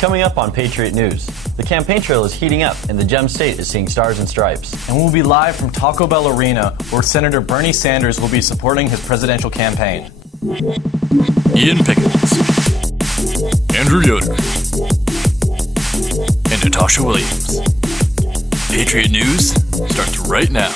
Coming up on Patriot News, the campaign trail is heating up and the Gem State is seeing stars and stripes. And we'll be live from Taco Bell Arena, where Senator Bernie Sanders will be supporting his presidential campaign. Ian Pickens, Andrew Yoder, and Natasha Williams. Patriot News starts right now.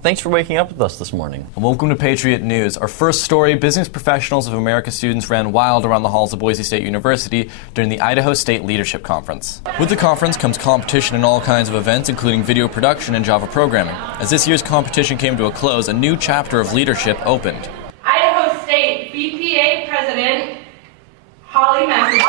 Thanks for waking up with us this morning. And welcome to Patriot News. Our first story, business professionals of America students ran wild around the halls of Boise State University during the Idaho State Leadership Conference. With the conference comes competition in all kinds of events, including video production and Java programming. As this year's competition came to a close, a new chapter of leadership opened. Idaho State BPA President Holly Massey.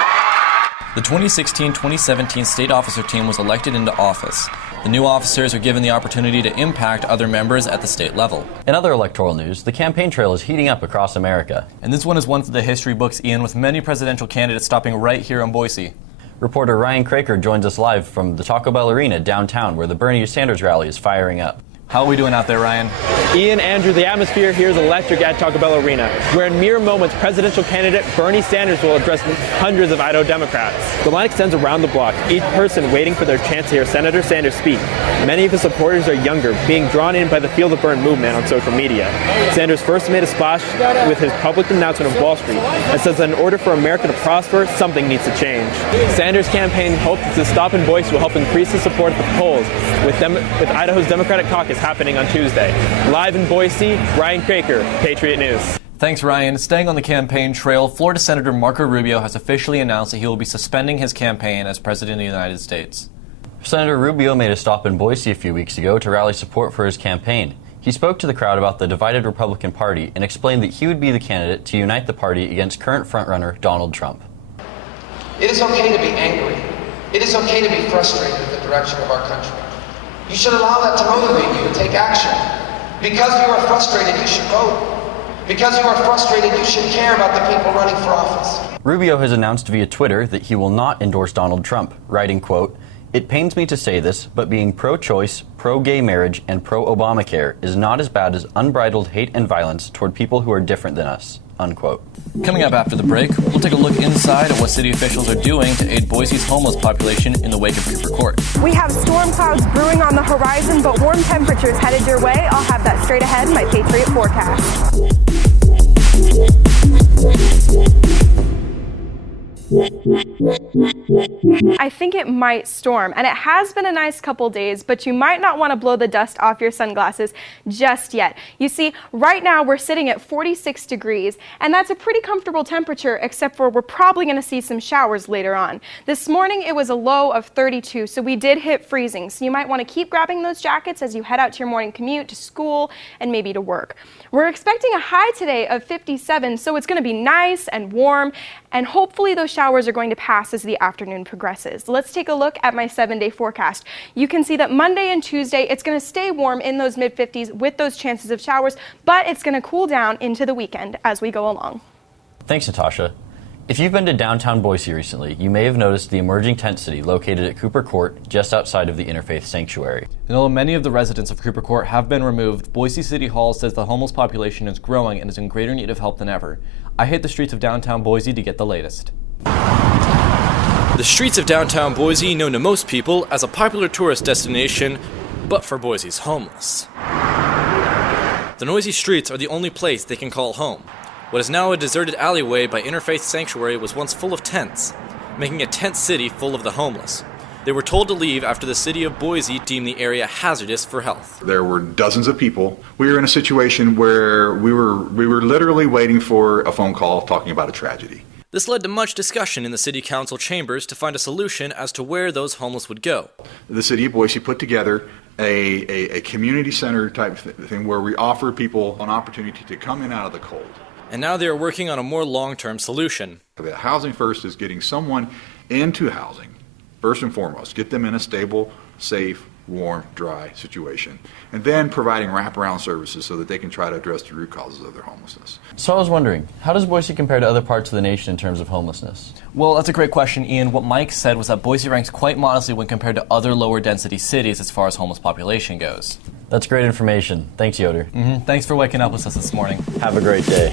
The 2016-2017 state officer team was elected into office. The new officers are given the opportunity to impact other members at the state level. In other electoral news, the campaign trail is heating up across America. And this one is one for the history books, Ian, with many presidential candidates stopping right here in Boise. Reporter Ryan Craker joins us live from the Taco Bell Arena downtown, where the Bernie Sanders rally is firing up. How are we doing out there, Ryan? Ian, Andrew, the atmosphere here is electric at Taco Bell Arena, where in mere moments, presidential candidate Bernie Sanders will address hundreds of Idaho Democrats. The line extends around the block, each person waiting for their chance to hear Senator Sanders speak. Many of his supporters are younger, being drawn in by the Feel the Burn movement on social media. Sanders first made a splash with his public announcement of Wall Street and says that in order for America to prosper, something needs to change. Sanders' campaign hopes that the stop in Boise will help increase the support at the polls, with Idaho's Democratic caucus happening on Tuesday. Live in Boise, Ryan Craker, Patriot News. Thanks, Ryan. Staying on the campaign trail, Florida Senator Marco Rubio has officially announced that he will be suspending his campaign as President of the United States. Senator Rubio made a stop in Boise a few weeks ago to rally support for his campaign. He spoke to the crowd about the divided Republican Party and explained that he would be the candidate to unite the party against current frontrunner Donald Trump. It is okay to be angry. It is okay to be frustrated with the direction of our country. You should allow that to motivate you to take action. Because you are frustrated, you should vote. Because you are frustrated, you should care about the people running for office. Rubio has announced via Twitter that he will not endorse Donald Trump, writing, quote, "It pains me to say this, but being pro-choice, pro-gay marriage, and pro-Obamacare is not as bad as unbridled hate and violence toward people who are different than us," unquote. Coming up after the break, we'll take a look inside at what city officials are doing to aid Boise's homeless population in the wake of Cooper Court. We have storm clouds brewing on the horizon, but warm temperatures headed your way. I'll have that straight ahead in my Patriot forecast. I think it might storm, and it has been a nice couple days, but you might not want to blow the dust off your sunglasses just yet. You see, right now we're sitting at 46 degrees, and that's a pretty comfortable temperature, except for we're probably going to see some showers later on. This morning it was a low of 32, so we did hit freezing, so you might want to keep grabbing those jackets as you head out to your morning commute to school and maybe to work. We're expecting a high today of 57, so it's going to be nice and warm, and hopefully those showers are going to pass as the afternoon progresses. Let's take a look at my 7-day forecast. You can see that Monday and Tuesday, it's going to stay warm in those mid-50s with those chances of showers, but it's going to cool down into the weekend as we go along. Thanks, Natasha. If you've been to downtown Boise recently, you may have noticed the emerging tent city located at Cooper Court, just outside of the Interfaith Sanctuary. And although many of the residents of Cooper Court have been removed, Boise City Hall says the homeless population is growing and is in greater need of help than ever. I hit the streets of downtown Boise to get the latest. The streets of downtown Boise, known to most people as a popular tourist destination, but for Boise's homeless. The noisy streets are the only place they can call home. What is now a deserted alleyway by Interfaith Sanctuary was once full of tents, making a tent city full of the homeless. They were told to leave after the city of Boise deemed the area hazardous for health. There were dozens of people. We were in a situation where we were literally waiting for a phone call talking about a tragedy. This led to much discussion in the city council chambers to find a solution as to where those homeless would go. The city of Boise put together a community center type thing where we offered people an opportunity to come in out of the cold. And now they are working on a more long-term solution. The housing first is getting someone into housing, first and foremost. Get them in a stable, safe, warm, dry situation. And then providing wraparound services so that they can try to address the root causes of their homelessness. So I was wondering, how does Boise compare to other parts of the nation in terms of homelessness? Well, that's a great question, Ian. What Mike said was that Boise ranks quite modestly when compared to other lower density cities as far as homeless population goes. That's great information. Thanks, Yoder. Thanks for waking up with us this morning. Have a great day.